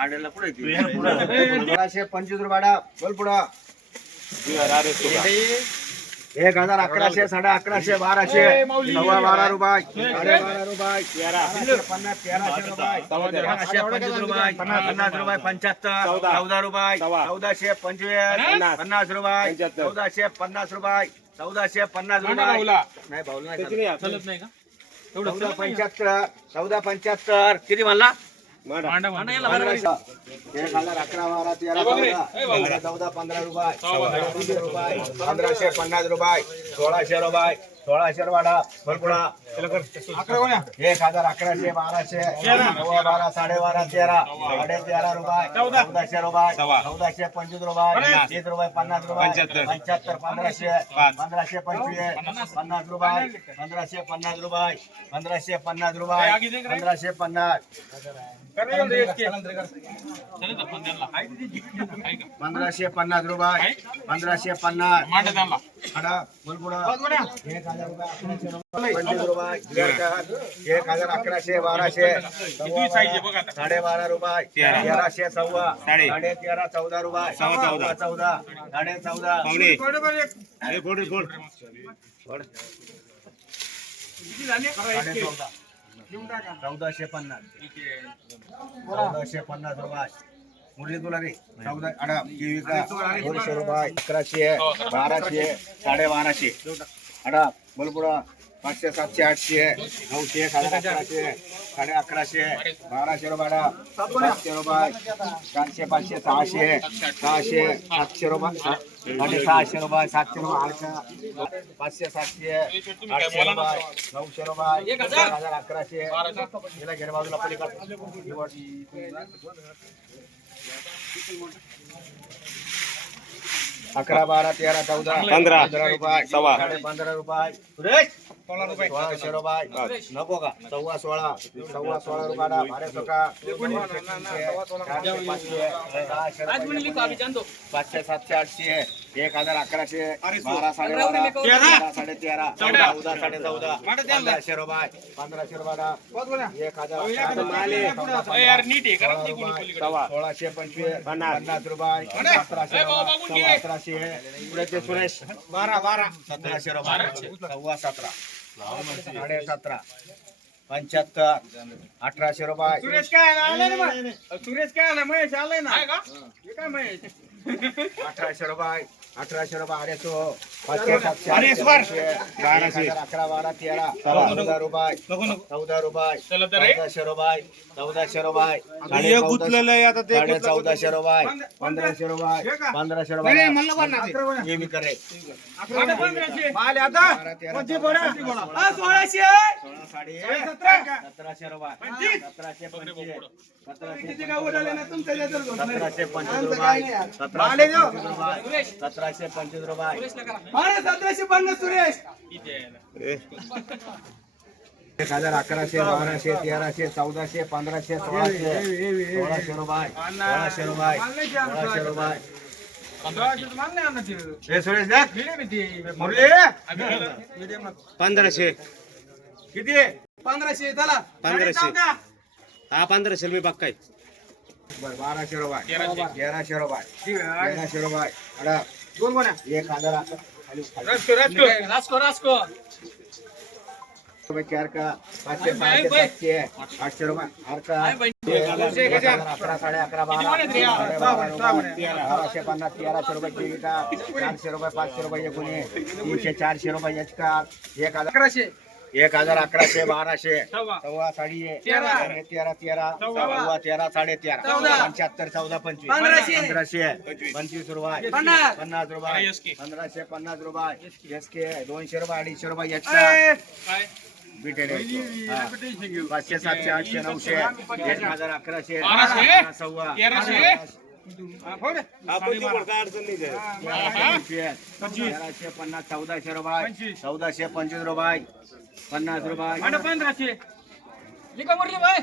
आड्याला पुढे बाराशे पंचवीस रुपयाला बोल पुढं. एक हजार अकराशे साडे अकराशे बाराशे. सव्वा बारा रुपये. साडे बारा रुपये. पन्नास तेराशे रुपये. पंचवीस रुपये. पन्नास रुपये पंच्याहत्तर. चौदा. रुपये. चौदाशे पंचवीस. पन्नास. रुपये. चौदाशे पन्नास रुपये. चौदाशे पन्नास रुपये. नाही भाऊ नाही चौदा पंच्याहत्तर चौदा पंच्याहत्तर. किती म्हणला एक हजार अकरा बारा तेरा चौदा. चौदा पंधरा रुपये. पंधराशे रुपये पंधराशे पन्नास रुपये. सोळाशे रुपये. सोळाशे रुपये. भरपुडा एक हजार अकराशे बाराशे बारा साडेबारा तेरा. साडे तेरा रुपये चौदाशे रुपये चौदाशे पंचवीस रुपये तीस रुपये पन्नास रुपये पंच्याहत्तर. पंधराशे पंधराशे पंचवीस पन्नास. रुपये पंधराशे पन्नास रुपये पंधराशे पन्नास रुपये पंधराशे पन्नास. पंधराशे पन्नास रुपये. पंधराशे पन्नास. पुढं. एक हजार रुपये, अकराशे एक हजार बाराशे. सव्वा बारा, साडेबारा रुपये. तेराशे सव्वा. साडे. तेरा चौदा रुपये. चौदा. चौदा. साडे चौदा. साडे चौदा. चौदाशे पन्नास. चौदाशे पन्नास रुपये मुरली तुला रे. चौदा अडा जीविका दोनशे रुपये. अकराशे बाराशे साडे बाराशे अडा बोलपुडा पाचशे सातशे आठशे नऊशे साडे अकराशे साडे अकराशे बाराशे रुपये सातशे रुपये चारशे पाचशे सहाशे सहाशे सातशे रुपये साडे सहाशे रुपये सातशे रुपये आठशे पाचशे सातशे आठशे रुपये नऊशे रुपये हजार अकराशे. घेर बाजूला पलीकडे. अकरा बारा तेरा चौदा पंधरा. रुपये सव्वा. साडे पंधरा रुपये. सुरेश सोळाशे रुपये. नको का? सव्वा सोळा. सव्वा सोळा रुपयाला भाडे सोका. चारशे पाचशे. सहाशे रुपये. पाचशे सातशे आठशे. एक हजार अकराशे. बारा साडे बारा. तेरा. साडे तेरा. चौदा. साडे चौदा. पंधराशे रुपये. पंधराशे रुपयाला एक हजार सोळाशे पंचवीस. पन्नास. रुपये. सतराशे सतराशे. पुढे सुरेश. बारा बारा. सतराशे रुपये. सव्वा सतरा. साडे सतरा पंच्याहत्तर. अठराशे रुपये. सुरेश काय आला? ना मग? सुरेश काय आला? महेश आलाय ना. काय महेश? अठराशे रुपये. अठराशे रुपये अडीचशे पाचशे सातशे बाराशे अकरा बारा तेरा चौदा रुपये चौदा रुपये चौदाशे रुपये चौदाशे रुपये साडे चौदाशे- रुपये पंधराशे रुपये पंधराशे रुपये. हे मी करे सोळाशे. सोळा साडे सतरा. सतराशे रुपये. सतराशे पंचवीस. सतराशे किती गाव उडाले ना तुमच्या याच्यात दोन. सतराशे पंचवीस रुपये. सतराशे पंचवीस रुपये. सतराशे पंचवीस रुपये. अरे सतराशे पन्नास सुरेश. एक हजार अकराशे बाराशे तेराशे चौदाशे पंधराशे सोळाशे सोळाशे रुपये. सोळाशे रुपये. सोळाशे रुपये. सुरेश देख. मुरली? पंधराशे किती पंधराशे. चला. पंधराशे. हा पंधराशे मी पक्काय बरं बाराशे रुपये तेराशे रुपये तेराशे रुपये अडा. दोन कोण्या एक हजार चार का? पाचशे सातशे आठशे रुपये. अकरा साडे अकरा बाराशे पन्नास तेराशे रुपये जीविका. चारशे रुपये पाचशे रुपये एकोणी तीनशे चारशे रुपये एक हजार. अकराशे. एक हजार अकराशे बाराशे सव्वा. साडी तेरा. तेरा तेरा. सव्वा. तेरा साडे तेरा. पंच्याहत्तर चौदा पंचवीस. पंधराशे. पंचवीस. रुपये. पन्नास. रुपये. पंधराशे पन्नास रुपये. एस के दोनशे रुपये अडीचशे रुपये एक्स्ट्रा. पाचशे सातशे आठशे नऊशे. एक हजार अकराशे. सव्वा. तेराशे. पन्नास चौदाशे रुपये. चौदाशे पंचवीस रुपये. पन्नास रुपये. आणि पंधराशे लिका मुरली बाय.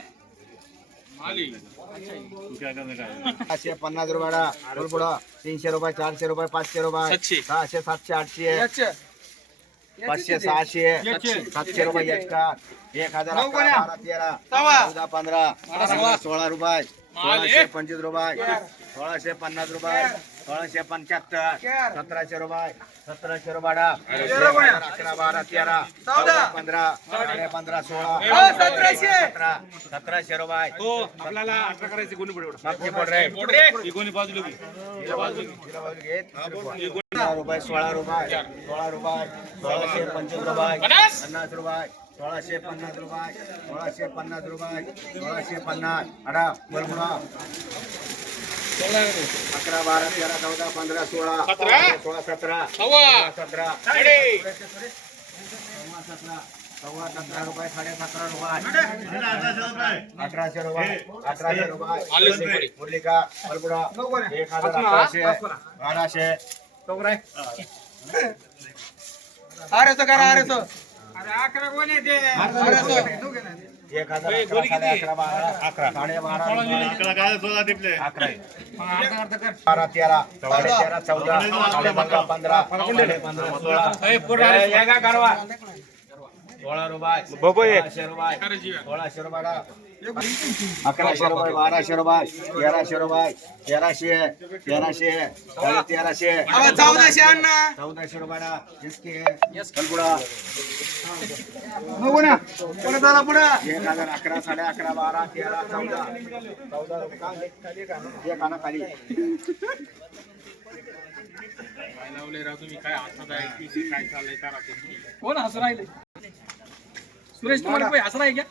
पाचशे पन्नास रुपयाला बोल पुढं. तीनशे रुपये चारशे रुपये पाचशे रुपये. सहाशे सातशे आठशे. पाचशे सहाशे. सातशे रुपये याचका एक हजार? बारा तेरा. चौदा पंधरा. पंधरा, सोळा रुपये. सोळाशे पंचवीस रुपये. सोळाशे पन्नास रुपये. सोळाशे पंच्याहत्तर सतराशे रुपये सतराशे रुपये डा. तेरा कोण्या? अकरा बारा तेरा. चौदा. पंधरा. साडे पंधरा सोळा. हो, सतराशे. सतरा सतराशे रुपये. हो आपल्याला अठरा करायची कोणी पडे मागची बोल रे. ही कोणी बाजूला रुपये सोळा रुपये. सोळा रुपये. सोळाशे पंचवीस रुपये. पन्नास. रुपये. सोळाशे पन्नास रुपये. सोळाशे पन्नास रुपये. सोळाशे पन्नास. अडा बोलपुरा अकरा बारा तेरा चौदा पंधरा सोळा सोळा सतरा सतरा. सव्वा सतरा. सव्वा सतरा रुपये साडे सतरा रुपये. अठराशे रुपये. अठराशे रुपये. मुरलिका बलपुरा एक हजार अकराशे बाराशे. अरे तो करा अरे तो अरे अकरा कोण आहे ते? अरे तो एक हजार अकरा साडे अकरा बारा अकरा. साडे बारा अकरा. बारा तेरा साडे तेरा चौदा साडे पंधरा पंधरा साडे पंधरा सोळा? सोळा. रुपये. सोळाशे रुपये. सोळाशे रुपये अकराशे रुपये बाराशे रुपये तेराशे रुपये तेराशे तेराशे साडे तेराशे. चौदाशे अण्णा चौदाशे रुपये इसके कलगुडा नको ना. पुढे चला पुढे. एक हजार अकरा साडे अकरा बारा तेरा चौदा. चौदा रुपये खाना खाली कोण हसू राहिले? सुरेश तुम्हाला काही हसू राहिले का?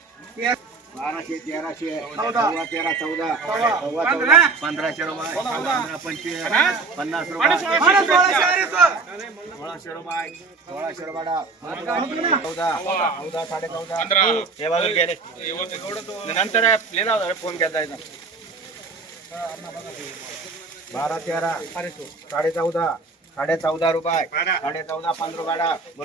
बाराशे तेराशे चौदा. तेरा चौदा चौदा चौदा. पंधराशे रुपये. पंधरा पंचवीस पन्नास रुपये. सोळाशे रुपये सोळाशे रुपये चौदा चौदा साडे चौदा. हे बाजूला गेले. नंतर प्लेन फोन घेता येतो बारा तेरा साडे चौदा साडे चौदा रुपये साडे चौदा पंधरा रुपये